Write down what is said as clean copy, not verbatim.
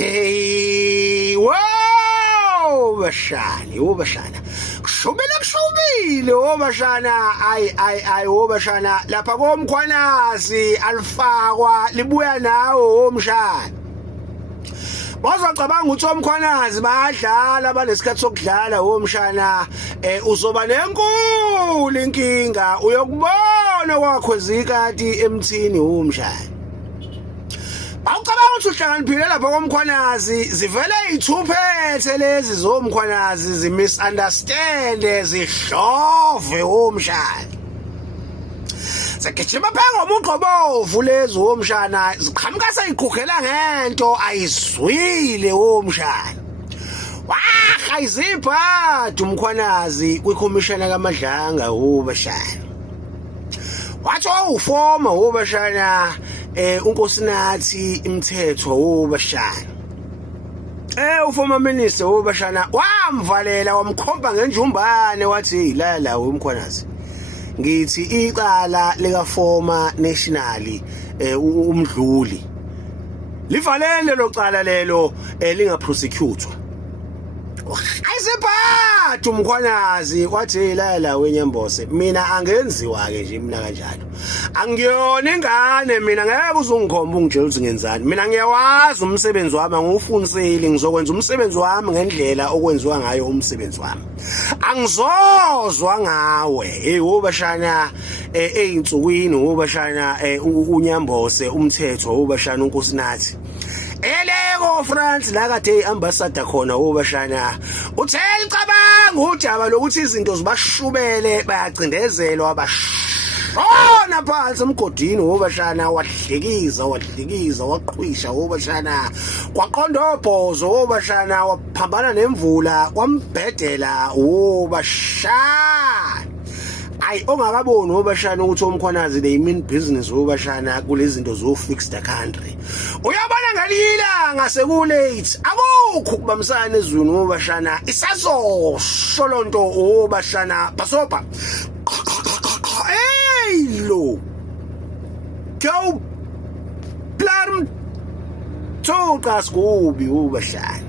hey wow bashana kushubile obashana ay obashana lapha komkhwanazi alifakwa libuya nawo omshana bazocabanga ukuthi omkhwanazi bayadlala banesikhathi sokudlala omshana uzoba nenkulu inkinga uyokubona kwakho zikati emthini omshana awucabanga ukuthi uhlakaniphile lapha komkhwanazi zivele izithuphethe lezi zomkhwanazi zimisunderstand zihlove omshana sekujima phanga umuntu obovu lezi omshana ziqhamuka sayikhukhela ngento ayizwile omshana wahayizipha umkhwanazi kwikhomishana kaMadlanga obashana wathi ufoma obashana unkosinathi imithetho obashana ufoma minister obashana wamvalela wamkhomba ngenjumbane wathi la umkhwanazi ngithi icala lika former national umdluli livalele lo cala lelo lingaprosecutwa ayisephathi umkhwanazi wathi la wenyembose mina angenziwa ke nje mina kanjalo angiyona ingane mina ngeke uzungikhomba ungitshela ukuthi ngenzani mina ngiyawazi umsebenzi wami ngufundiseli ngizokwenza umsebenzi wami ngendlela okwenziwa ngayo umsebenzi wami angizozwa ngawe obashana einsukwini obashana unyambose umthetho obashana unkosinathi eleko France la kade ambassador khona obashana uthela cabanga udaba lokuthi izinto zibashubele bayacindezelwa bashona phansi emgodini obashana wadlikiza waqhwisha obashana kwaqonda obhozo obashana waphambana nemvula kwambhedela obashana ay ongakaboni obashana ukuthi omkhwanazi they mean business obashana kulezi zinto zo fix the country uyabona ngalila ngasekulate akukho kubamsana ezweni obashana isazosholonto obashana basopa lo go blam toka skubi obashana